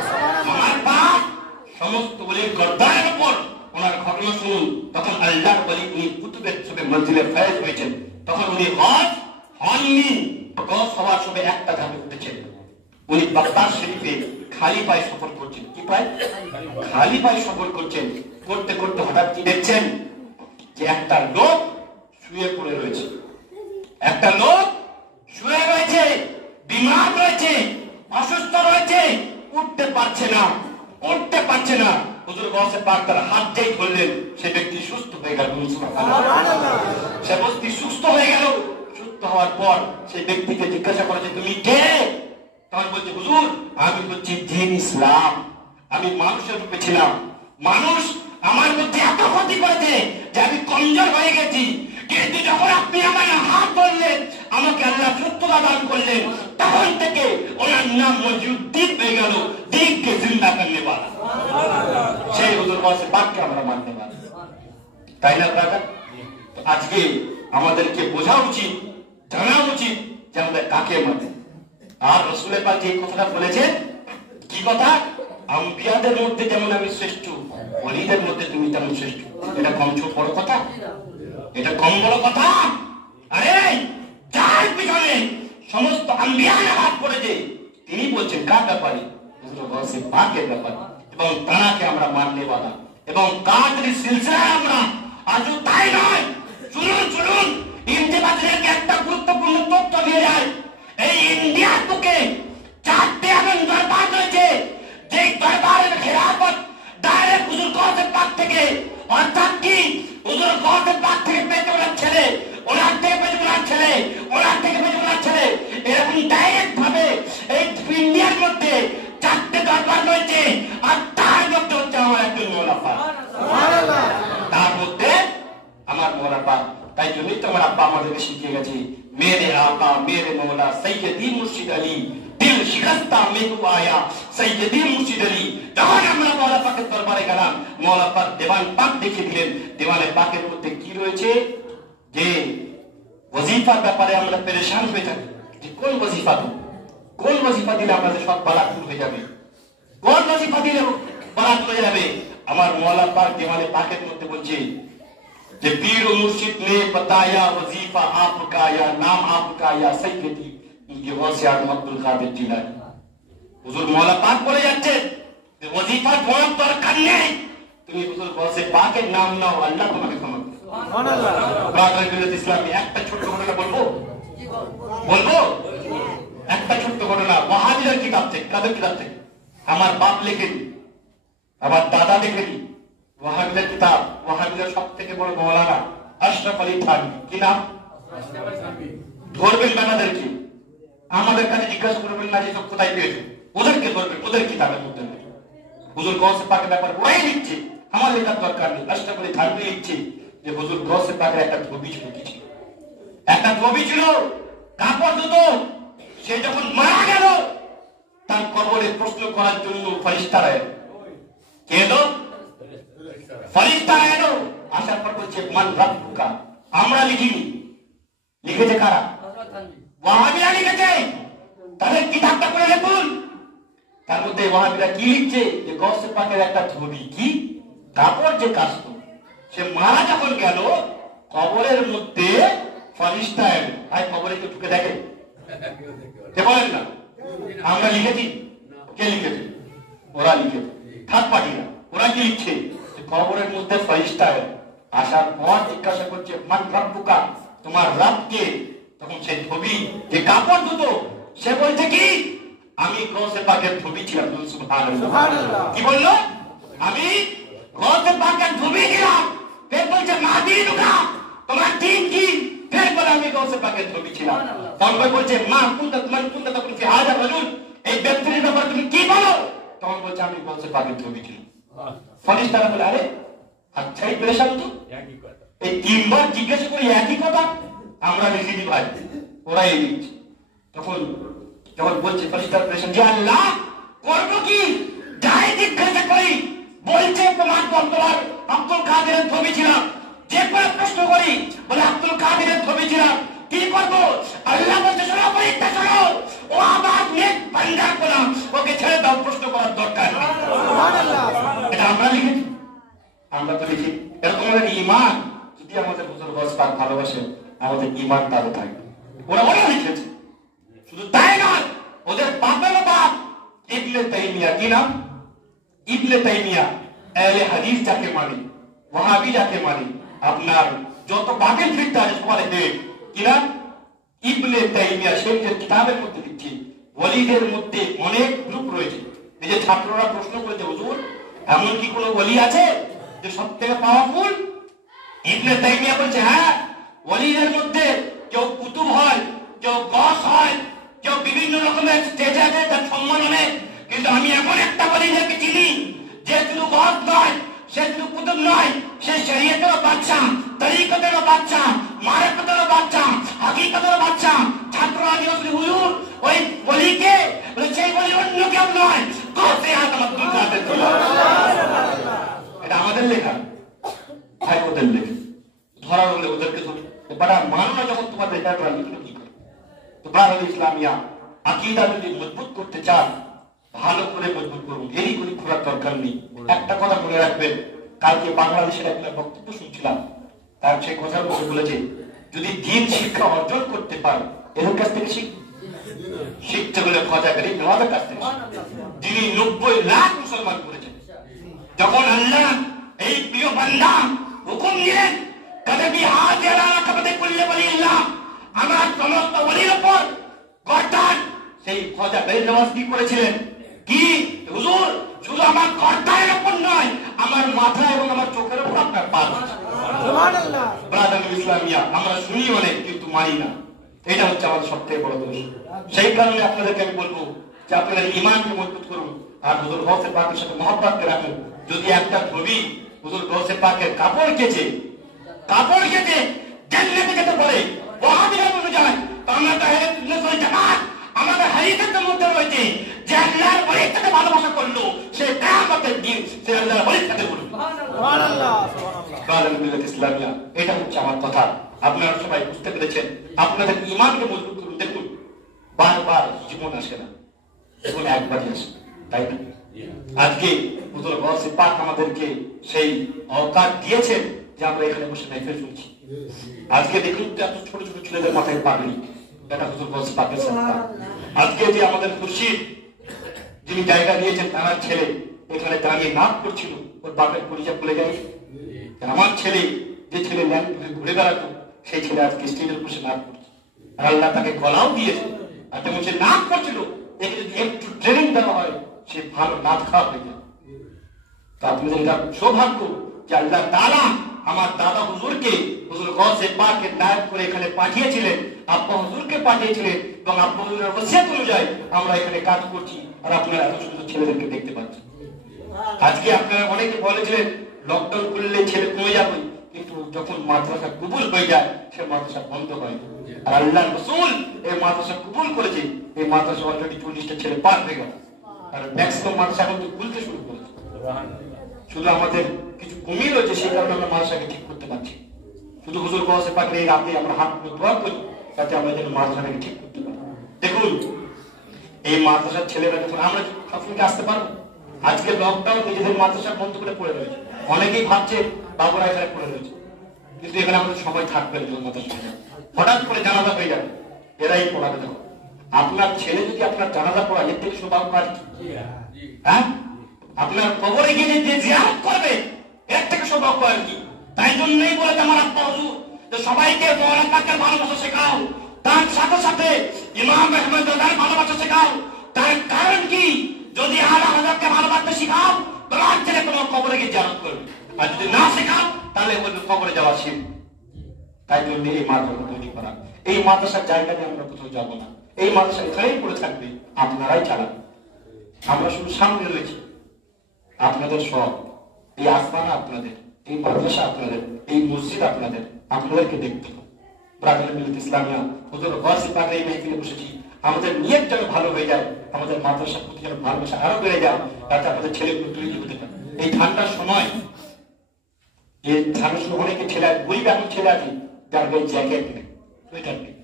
আমার বাপ সমস্ত বলির গর্দানের উপর। ওনার ঘটনা শুনুন, তখন আল্লাহর বলি উনি কুতুবের সবে মঞ্জিলে ফায়েজ হয়েছেন, তখন উনি গস হননি, গস হওয়ার সময় একটা ধাপে উঠেছেন। উনি বাগদাদ শরীফে খালি পায়ে সফর করছেন, কি পায়, খালি পায়ে সফর করছেন। করতে করতে হঠাৎ কি দেখছেন যে একটা লোক শুয়ে পড়ে রয়েছে, একটা লোক শুয়ে রয়েছে, বিমার রয়েছে, অসুস্থ রয়েছে, উঠতে পারছে না, উঠতে পারছে না। হুজুর গৌসে পাক তার হাত যেই ধরলেন সে ব্যক্তি সুস্থ হয়ে গেল, সে ব্যক্তি সুস্থ হয়ে গেল। সুস্থ হওয়ার পর সেই ব্যক্তিকে জিজ্ঞাসা করেছে তুমি কে? তখন বলছে হুজুর আমি হচ্ছি দ্বীন ইসলাম, আমি মানুষের রূপে ছিলাম, মানুষ আমার মধ্যে এত ক্ষতি করেছে যে আমি কমজোর হয়ে গেছি, কিন্তু যখন আপনি আমার হাত ধরলেন আমাকে আল্লাহ সুস্থতা দান করলেন, তখন থেকে ওনার নাম মজিউদ্দিন হয়ে গেল, দিনকে জিন্দা করনে वाला। সেই হুজুর গৌসে পাককে আমরা মানতে পারি, তাই না ব্রাদার? আজকে আমাদেরকে বোঝা উচিত, জানা উচিত যে আমরা কাকে মানি। আর রাসূলের পাক যে কথাটা বলেছেন, কি কথা, আম্বিয়াদের মধ্যে যেমন আমি শ্রেষ্ঠ, ওলিদের মধ্যে তুমি তেমন শ্রেষ্ঠ। এটা কম ছোট বড় কথা? এটা কম বড় কথা? আরে যার পিছনে সমস্ত আম্বিয়ারা হাত পড়েছে তিনি বলছেন কার ব্যাপারে? হুজুর গৌসে পাকের ব্যাপারে। এবং তাঁকে আমরা মাননে वाला এবং কাদরি সিলসিলায় আমরা আজও তাই নয়। শুনুন শুনুন, ইন্তেবাদের একটা গুরুত্বপূর্ণ তথ্য দিয়ে যায়। এই ইন্ডিয়ার বুকে 4টে এমন দরবার রয়েছে যে দরবারের খেলাফত ডাইরেক্ট হুজুর গৌসে পাক থেকে, অর্থাৎ কি হুজুর গৌসে পাক থেকে পেতে ওনার ছেলে, ওনার থেকে পেতে ওনার ছেলে, ওনার থেকে পেতে ওনার ছেলে, এরকম ডাইরেক্ট ভাবে এই ইন্ডিয়ার মধ্যে 4টে দরবার রয়েছে। আর তার মধ্যে হচ্ছে আমার একজন মৌলা পাক, সুবহানাল্লাহ, তার মধ্যে আমার মৌলা পাক। তাই জন্যই তো আমার আব্বা আমাদেরকে শিখিয়ে গেছে, মেরে আকা মেরে মৌলা সৈয়দি মুর্শিদ আলী, দিল শিকস্তা মেহু আয়া সৈয়দি মুর্শিদ আলী। যখন আমরা মৌলা পাকের দরবারে গেলাম, মৌলা পাক দেওয়ান পাক দেখে দিলেন। দেওয়ানে পাকের মধ্যে কি রয়েছে যে ওয়াজিফার ব্যাপারে আমরা পেরেশান হয়ে থাকি, যে কোন ওয়াজিফা দেব, কোন ওয়াজিফা দিলে আমাদের সব বালা দূর হয়ে যাবে, কোন ওয়াজিফা দিলে বালা দূর হয়ে যাবে। আমার মৌলা পাক দেওয়ানে পাকের মধ্যে বলছে যে पीर मुर्शिद ने बताया वजीफा आपका या नाम आपका या सैयदी ये गौसे आजम अब्दुल कादिर जिलानी। হুজুর মওলা পাক বলে যাচ্ছে যে ওয়াজিফা তোমার দরকার নেই, তুমি হুজুর গৌসে পাকের নাম নাও, আল্লাহ তোমাকে ক্ষমা করবে, সুবহানাল্লাহ। ব্রাদার ইসলামে একটা ছোট ঘটনা বলবো, বলবো একটা ছোট ঘটনা ওয়াহাবিদের কিতাব থেকে, কাদের কিতাব থেকে? আমার বাপ লেখেনি, আমার দাদা লেখেনি, ওয়াহাবিদের কিতাব। ওয়াহাবিদের সবথেকে বড় মাওলানা আশরাফ আলী থানভী, কি নাম? ধরবেন বানাদেরকে, আমাদের কাছে জিজ্ঞাসা করবেন না যে সব কোথায় পেয়েছে, ওদেরকে ধরবেন, ওদের কিতাবের মধ্যে। হুজুর গৌসে পাকের ব্যাপারে ওরাই লিখছে, আমার লেখার দরকার নেই। আশরাফ আলী থানভী লিখছে যে হুজুর গৌসে পাকের একটা ছবি ছিল, কি ছিল? একটা ছবি ছিল, কাপড় দুটো। সে যখন মারা গেল তার কবরে প্রশ্ন করার জন্য ফেরেশতারা এলো। কে এলো? ফেরেশতারা এলো। আসার পর বলছে মান রাব্বুকা, আমরা লিখিনি। লিখেছে কারা? ওয়াহাবিরা লিখেছে। তাদের কিতাবটা পড়ে দেখুন, তার মধ্যে ওয়াহাবিরা কি লিখছে যে গৌসে পাকের একটা ছবি, কি কাপড় যে কাস্ত, সে মারা যখন গেল কবরের মধ্যে ফেরেশতা এলো। ভাই কবরে কেউ ঢুকে দেখে? কে বলেন না? আমরা লিখেছি? কে লিখেছে? ওরা লিখেছে, থার্ড পার্টিরা। ওরা কি লিখছে? কবরের মধ্যে ফেরেশতা এলো। আসার পর জিজ্ঞাসা করছে মান রাব্বুকা, তোমার রব কে? তখন সেই ছবি যে কাপড় দুটো, সে বলছে কি আমি গৌসে পাকের ছবি ছিলাম। সুবহানাল্লাহ। কি বললো? আমি গৌসে পাকের ছবি ছিলাম। ফের বলছে মা দীনুকা, তোমার দিন কি? ফের বলে আমি গৌসে পাকের ছবি ছিলাম। তখন বলছে মা কুনতা মান কুনতা তখন ফি হাযা রাজুল, এই ব্যক্তির ব্যাপারে তুমি কি বলো? তখন বলছে আমি গৌসে পাকের ছবি ছিলাম। ফেরেশতারা বলে আরে আচ্ছাই পেরেশান তো, এই তিনবার জিজ্ঞাসা করি একই কথা। আমরা লিখিনি ভাই, ওরাই লিখছে। তখন যখন বলছে ফেরেশতার প্রেশন, যে আল্লাহ করব কি, যাই জিজ্ঞাসা করি বলছে তোমার তোমার আব্দুল কাদেরের ছবি ছিলাম, যে কোনো প্রশ্ন করি বলে আব্দুল কাদেরের ছবি ছিলাম, কি করবো? আল্লাহ বলছে শোনো, পরীক্ষা শোনো, ও আমার নেক বান্দা গোলাম, ওকে ছেড়ে দাও, প্রশ্ন করার দরকার নেই। এটা আমরা লিখেছি, আমরা তো লিখি। এরকম আমাদের ঈমান, যদি আমাদের হুজুর গস পাক ভালোবাসেন, আমাদের ঈমান তারও থাকবে। ওরা লিখেছে, শুধু তাই নয়, ওদের বাপেরও বাপ ইবনে তাইমিয়া। কি নাম? ইবনে তাইমিয়া। আহলে হাদিস যাকে মানে, ওয়াহাবি যাকে মানে, আপনার যত বাতিল ফিরকা আছে সবার হেড। কি নাম? ইবনে তাইমিয়া। সেই যে কিতাবের মধ্যে লিখছে, ওয়ালিদের মধ্যে অনেক গ্রুপ রয়েছে। এই যে ছাত্ররা প্রশ্ন করেছে, হুজুর এমন কি কোনো ওয়ালি আছে যে সবথেকে পাওয়ারফুল? ইবনে তাইমিয়া বলছে, হ্যাঁ, ওয়ালিদের মধ্যে কেউ কুতুব হয়, কেউ গস হয়, কেউ বিভিন্ন রকমের স্টেজে আছে, তার সম্মান অনেক। কিন্তু আমি এমন একটা ওয়ালিদেরকে চিনি যে শুধু গস নয়, সে শুধু কুতুব নয়, সে শরীয়তেরও বাচ্চা, তরিকতেরও বাচ্চা, মারিফতেরও বাচ্চা, হাকিকতেরও বাচ্চা। ছাত্ররা জিজ্ঞাসা, হুজুর ওই ওয়ালিকে? বলে সেই ওয়ালি অন্য কেউ নয়, গসে আজম আব্দুল কাদের। এটা আমাদের লেখা, ভাই ওদের লেখা। ধরা হলে ওদেরকে ধরি, বাট মানো না যখন তোমার লেখাটা লিখলো কি করে? তো বারুল ইসলামিয়া আকীদা যদি মজবুত করতে চান, ভালো করে মজবুত করুন, এরই করে খোলার দরকার নেই। একটা কথা মনে রাখবেন, কালকে বাংলাদেশের একটা বক্তব্য শুনছিলাম, তার সেই কথার মধ্যে বলেছে, যদি দ্বীন শিক্ষা অর্জন করতে পারে, এদের কাছ থেকে শিখতে হলে খোঁজা করি আমাদের কাছ থেকে। যিনি 90 লাখ মুসলমান করেছেন, যখন আল্লাহ এই প্রিয় বান্দা হুকুম দিলেন, কদবি হাত আলা কবদে কুল্লি ওয়ালিল্লাহ, আমার সমস্ত ওলির উপর গর্দান, সেই খোঁজা করি নামাজ কি করেছিলেন? কি হুজুর, শুধু আমার গর্দানের উপর নয়, আমার মাথা এবং আমার চোখের উপর আপনার পা। সুবহানাল্লাহ। ব্রাদার ইসলামিয়া আমরা শুনি অনেক, কিন্তু মানি না। এটা হচ্ছে আমাদের সবথেকে বড় দোষ। সেই কারণে আপনাদেরকে আমি বলবো যে আপনারা ঈমানকে মজবুত করুন, আর হুজুর গৌসে পাকের সাথে মহব্বতকে রাখুন। যদি একটা ছবি হুজুর গৌসে পাকের কাপড় কেচে জান্নাতে যেতে পারে, ওয়াহাবিরা অনুযায়ী, তো আমরা তো আহলে সুন্নাত ওয়াল জামাত, আমাদের হাদিসের মধ্যে রয়েছে যে আল্লাহর ওলির সাথে ভালোবাসা করলো, সে কিয়ামতের দিন সে আল্লাহর ওলির সাথে করবে। সুবহানাল্লাহ, সুবহানাল্লাহ। বারাল মিল্লাত ইসলামিয়া, এটা হচ্ছে আমার কথা। আপনারা সবাই বুঝতে পেরেছেন। আপনাদের ঈমানকে মজবুত করুন। দেখুন, বারবার জীবন আসে না, জীবন একবারই আসে, তাই না? আজকে হুজুর গৌসে পাক আমাদেরকে সেই অওকাত দিয়েছেন যে আমরা এখানে বসে মাহফিল শুনছি। আজকে দেখুন তো এত ছোট ছোট ছেলেদের মাথায় পাগড়ি, এটা হুজুর গৌসে পাকের সাদকা। আজকে যে আমাদের খুরশিদ যিনি জায়গা দিয়েছেন, তার ছেলে এখানে দাঁড়িয়ে নাচ করছিল, ওর বাপের পরিচয় ভুলে যায়। আমার ছেলে, যে ছেলে ল্যান্ড ঘুরে বেড়াতো, সেই ছেলে আজকে স্টেজের বসে নাচ করছে। আর আল্লাহ তাকে গলাও দিয়েছে, আর তেমন সে নাচ করছিল, একে যদি একটু ট্রেনিং দেওয়া হয়, সে ভালো নাচ খাওয়া হয়ে যায়। তো আপনাদের এটা সৌভাগ্য যে আল্লাহ তাআলা আমার দাদা হুজুরকে হুজুর গৌসে পাকের নায়েব করে এখানে পাঠিয়েছিলেন, আব্বা হুজুরকে পাঠিয়েছিলেন, এবং আব্বা হুজুরের ওসিয়ত অনুযায়ী আমরা এখানে কাজ করছি, আর আপনারা এত সুন্দর ছেলেদেরকে দেখতে পাচ্ছেন। আজকে আপনারা অনেকে বলেছিলেন লকডাউন করলে ছেলে কমে যাবে, কিন্তু যখন মাদ্রাসা কবুল হয়ে যায়, সে মাদ্রাসা বন্ধ হয়। আর আল্লাহ রাসূল এই মাদ্রাসা কবুল করেছে, এই মাদ্রাসা অলরেডি 40টা ছেলে পার হয়ে গেল, আর ম্যাক্সিমাম মাদ্রাসা এখন খুলতে শুরু করেছে। শুধু আমাদের কিছু কমই রয়েছে, সেই কারণে আমরা মাদ্রাসাকে ঠিক করতে পারছি। শুধু হুজুর গৌসে পাকের এই রাতে আমরা হাত তুলে দোয়া করি, যাতে আমরা যেন মাদ্রাসাকে ঠিক করতে পারি। দেখুন, এই মাদ্রাসার ছেলেরা যখন আমরা সবসময় আসতে পারবো, আজকে লকডাউন নিজেদের মাদ্রাসা বন্ধ করে পড়ে রয়েছে। অনেকেই ভাবছে বাবুরা এখানে পড়ে রয়েছে, কিন্তু এখানে আমাদের সবাই থাকবে না। মাদ্রাসা হঠাৎ করে জানাজা হয়ে যাবে, এরাই পড়াবে। দেখো, আপনার ছেলে যদি আপনার জানাজা পড়ায়, এর থেকে সৌভাগ্য আর কি? হ্যাঁ, আপনার কবরে গিয়ে যে জিয়ারত করবে, এর থেকে সৌভাগ্য আর কি? তাই জন্যই বলেছে আমার আব্বা হুজুর যে সবাইকে মওলানা পাকের ভালোবাসা শেখাও, তার সাথে সাথে ইমাম আহমদ রজার ভালোবাসা শেখাও। তার কারণ কি? যদি আলা হযরতকে ভালোবাসতে শেখাও, তোমার ছেলে তোমার কবরে গিয়ে জিয়ারত করবে, আর যদি না শেখাও তাহলে ওই কবরে যাওয়া শিরক। তাই জন্য এই মাদ্রাসা তৈরি করা। এই মাদ্রাসার জায়গা নিয়ে আমরা কোথাও যাবো না, এই মাদ্রাসা এখানেই পড়ে থাকবে, আপনারাই চালাবেন। আমরা শুধু সামনে রয়েছি, আপনাদের সব, এই আসমানা আপনাদের, এই মাদ্রাসা আপনাদের, এই মসজিদ আপনাদের, আপনাদেরকে দেখতে হবে। ব্রাদার মিল্লাত ইসলামিয়া হুজুর গৌসে পাকের এই মাহফিলে বসেছি, আমাদের নিয়ত যেন ভালো হয়ে যায়, আমাদের মাদ্রাসার প্রতি যেন ভালোবাসা আরো বেড়ে যায়, তাতে আমাদের ছেলেগুলো তৈরি হতে পারে। এই ঠান্ডার সময় অনেকে ছেলে গরিব এমন ছেলে আছে যার গায়ে জ্যাকেট নেই, সোয়েটার নেই,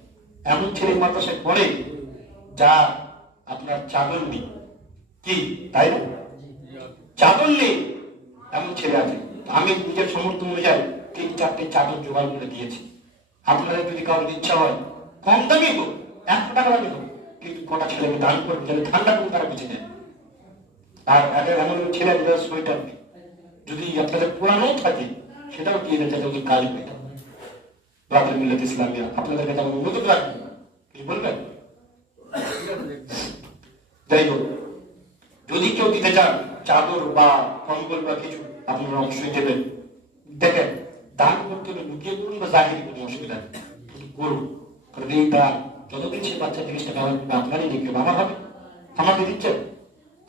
এমন ছেলে মাদ্রাসায় পড়ে যা আপনার চাদর নেই, কি তাই না? চাদর নেই এমন ছেলে আছে। আমি নিজের সমর্থ অনুযায়ী 3-4টে চাদর জোগাড় করে দিয়েছি। আপনাদের যদি কারোর ইচ্ছা হয় কম দামি হোক, 100 টাকা দামি হোক, কিন্তু কটা ছেলেকে দান করবে যাতে ঠান্ডা করে তারা বেঁচে যায়। আর এমন ছেলে সোয়েটার নেই, যদি আপনাদের পুরানো থাকে সেটাও দিয়ে দেয় যাতে ওদের কাজ হয়ে যায়। রাতের মিল্লাত ইসলামিয়া আপনাদের কাছে আমার অনুরোধ রাখবেন, কিছু বলবেন? যাই হোক, যদি কেউ দিতে চান চাদর বা কম্বল বা কিছু, আপনারা অবশ্যই দেবেন। দেখেন, দান করতে হলে লুকিয়ে করুন বা জাহিরি কোনো অসুবিধা নেই, কিন্তু করুন। কারণ এই দান যতদিন সে বাচ্চা জিনিসটা ব্যবহার করবে আপনারই দেখবে, আমার হবে, আমাকে দিচ্ছেন,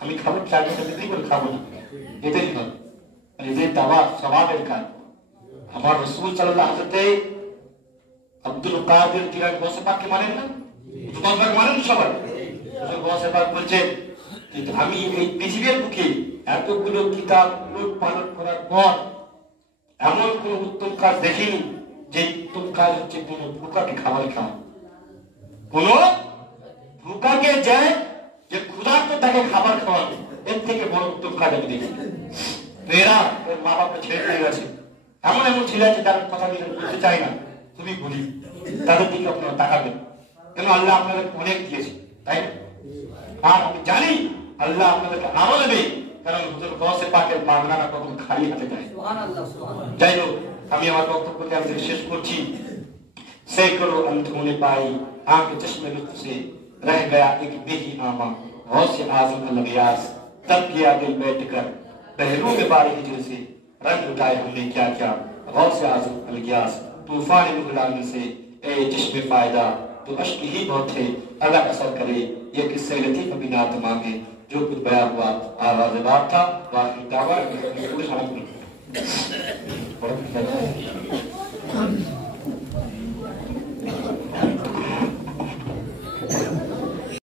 আমি খাবো 4 ঘন্টা বিক্রি করে খাবো না, এটাই হবে। এদের দাওয়া সওয়াবের কাজ। আমার রাসূল সাল্লাল্লাহু আলাইহি ওয়াসাল্লাম আব্দুল কাদের জিলানী গৌসে পাককে মানেন না? মানেন সবাই? গৌসে পাক বলছেন আমি এই পৃথিবীর বুকে এতগুলো কিতাব পালন করার পর এমন কোন উত্তম কাজ দেখিনি যে উত্তম কাজ হচ্ছে কোন ভুকাকে খাবার খাওয়া। কোন ভুকাকে যায় যে ক্ষুধার্ত তাকে খাবার খাওয়াবে, এর থেকে বড় উত্তম কাজ আমি দেখি। এরা ওর মা বাপকে ছেড়ে দিয়ে গেছে, এমন এমন ছেলে আছে যার কথা আমি বলতে চাই না, খুবই গরিব, তাদের দিকে আপনারা তাকাবেন, কেন আল্লাহ আপনাদের অনেক দিয়েছে, তাই না? আর আমি জানি আল্লাহ আপনাদেরকে আরো দেবে, কারণ হুজুর গৌসে পাকের বাংলাটা কখন খালি হাতে যায়। যাই হোক, আমি আমার বক্তব্যকে আমি শেষ করছি। सैकड़ों अंधों ने पाई आंख चश्मे लुत्फ से, रह गया एक बेही आमा गौसे आज़म अल-गियास, तब किया दिल बैठ कर पहलू में बारी हिजर से, रंग उठाए हमने क्या क्या गौसे आज़म अल-गियास, तूफान मुगलाने से ए चश्मे फायदा तो अश्क ही बहुत थे, अल्लाह असर करे ये किस्से लतीफ बिना तमामे, जो कुछ बयां हुआ आवाज़ बात था, वाक़ई दावा पूरे